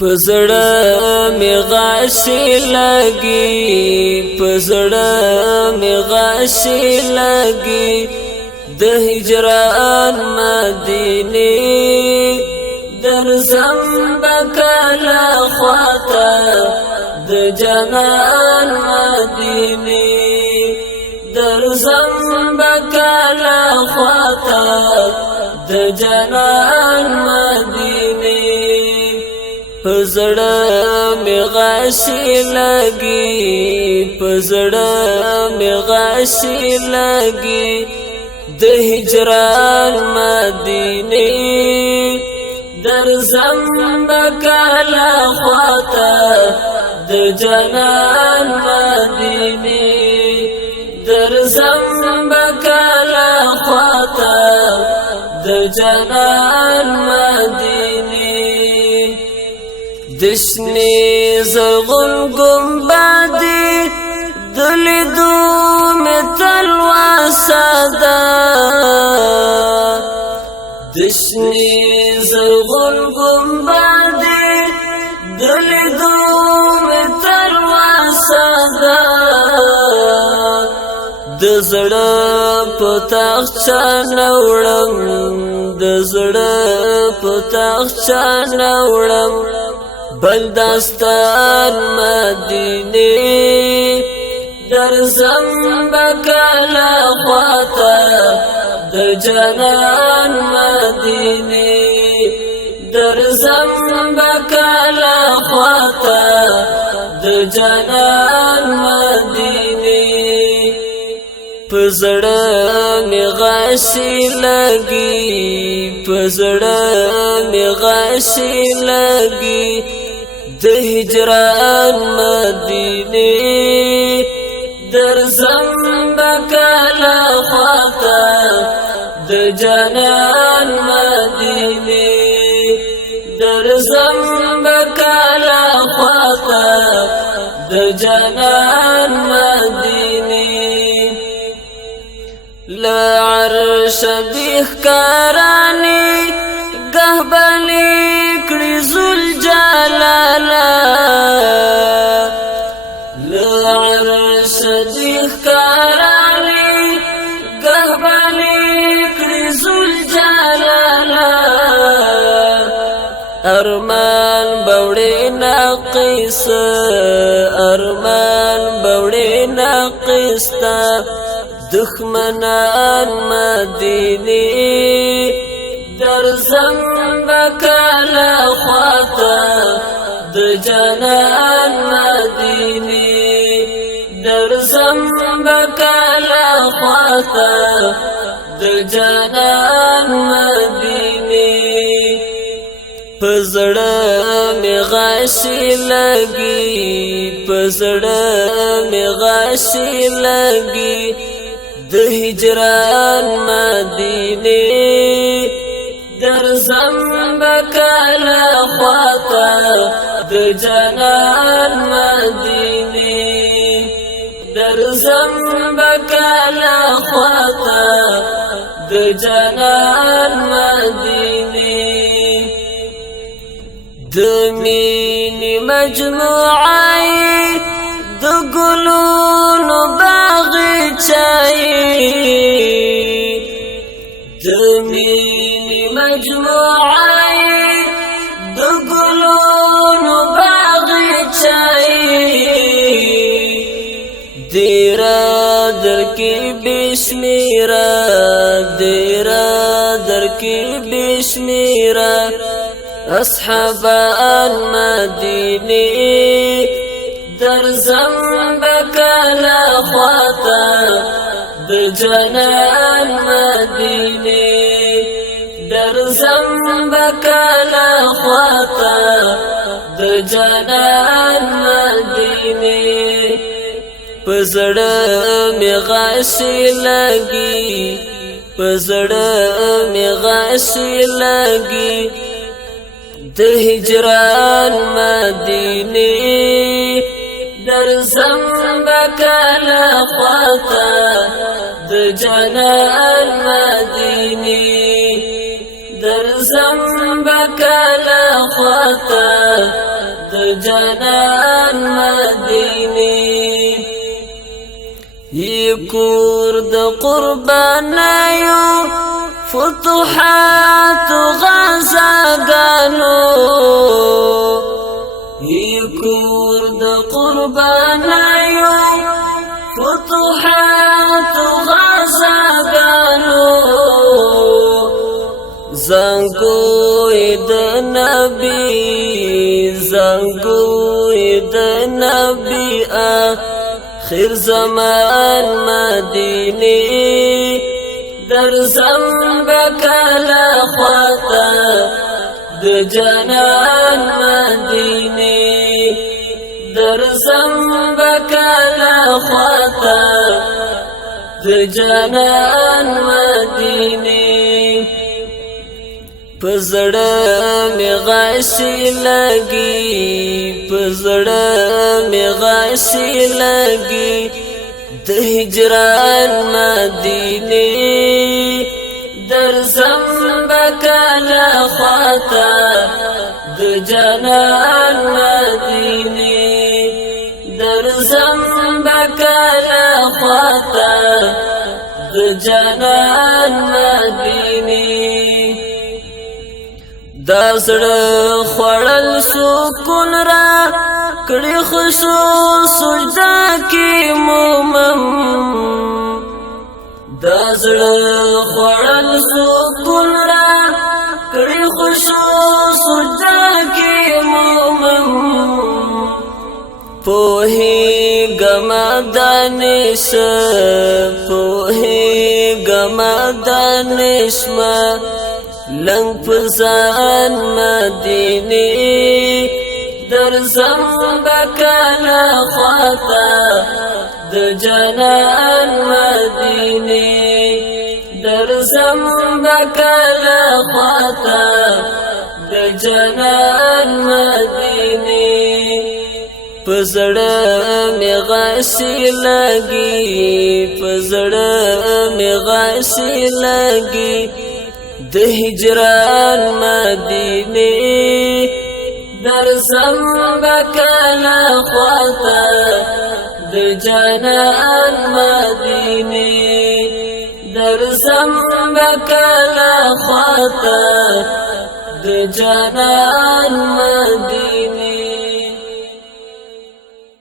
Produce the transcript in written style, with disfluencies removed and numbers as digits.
پزړه می غاشي لګي پزړه می غاشي لګي د هجران مدینه درځم بکلا خواته د جنان مدینه درځم بکلا خواته د جنان مدینه پزړه می غاشي لګي پزړه می غاشي لګي د هجران مدینه درځم بکلا خواته د جنان مدینه درځم بکلا خواته د جنان مدینه دشنی زرغون گنبدی دلیدو می تلواسه ده دشنی زرغون گنبدی دلیدو می تلواسه ده د زړه په تاخچه نوړم د زړه په تاخچه نوړم بل داستان مدینه درځم بکلا خواته د جنان مدینه درځم بکلا خواته د جنان مدینه پزړه می غاشي لګي پزړه می غاشي لګي د هجران مدینه درځم بکلا خواته د جنان مدینه درځم بکلا خواته د جنان مدینه لا عرش دیخ کارانی گهبلی کړي زل جلالا لا عرش دیخ کارانی گهبلی کړي زل جلالا ارمان بوړې ناقص ارمان بوړې ناقص تا دخمنان مدینه درځم بکلا خواته د جنان مدینه درځم بکلا خواته د جنان مدینه پزړه می غاشي لګي پزړه می غاشي لګي د هجران مدینه درځم بکلا خواته د جنان مدینه درځم بکلا خواته د جنان مدینه د مینې مجموعه د ګلونو باغچه د مینې مجموعه د ګلونو باغچه دیرا درکې بشمیره دیرا درکې بشمیره اصحابان مدینه درځم بکلا خواته د جنان مدینه درځم بکلا خواته د جنان مدینه پزړه می غاشي لګي پزړه می غاشي لګي د هجران مدینه درځم بکلا خواته د جنان مدینه درځم بکلا خواته جانان مدینه یکور د قربانایو فتوحات غزاګانو یکور د قربانایو فتوحات غزاګانو زنګوی د نبی زنګوی د نبی آخر زمان مدینه درځم بکلا خواته د جانان مدینه درځم بکلا خواته د جانان مدینه پزړه می غاسی لګي پزړه می غاسی لګي د هجران مدینه درځم بکلا خواته د جانان مدینه درځم بکلا خواته د جانان مدینه دا زړه خوړل سکون را کړي خوشو سجدا کې مومم دا زړه خوړل سکون را کړي خوشو سجدا کې مومم پوهی گما دانش پوهی گما دانش ما لنگ پزان مدینه درځم بکلا خواته د جانان مدینه درځم بکلا خواته د جانان مدینه پزړه می غاسی لګي پزړه می غاسی لګي د هجران مدینه درځم بکلا خواته د جانان مدینه درځم بکلا خواته د جانان مدینه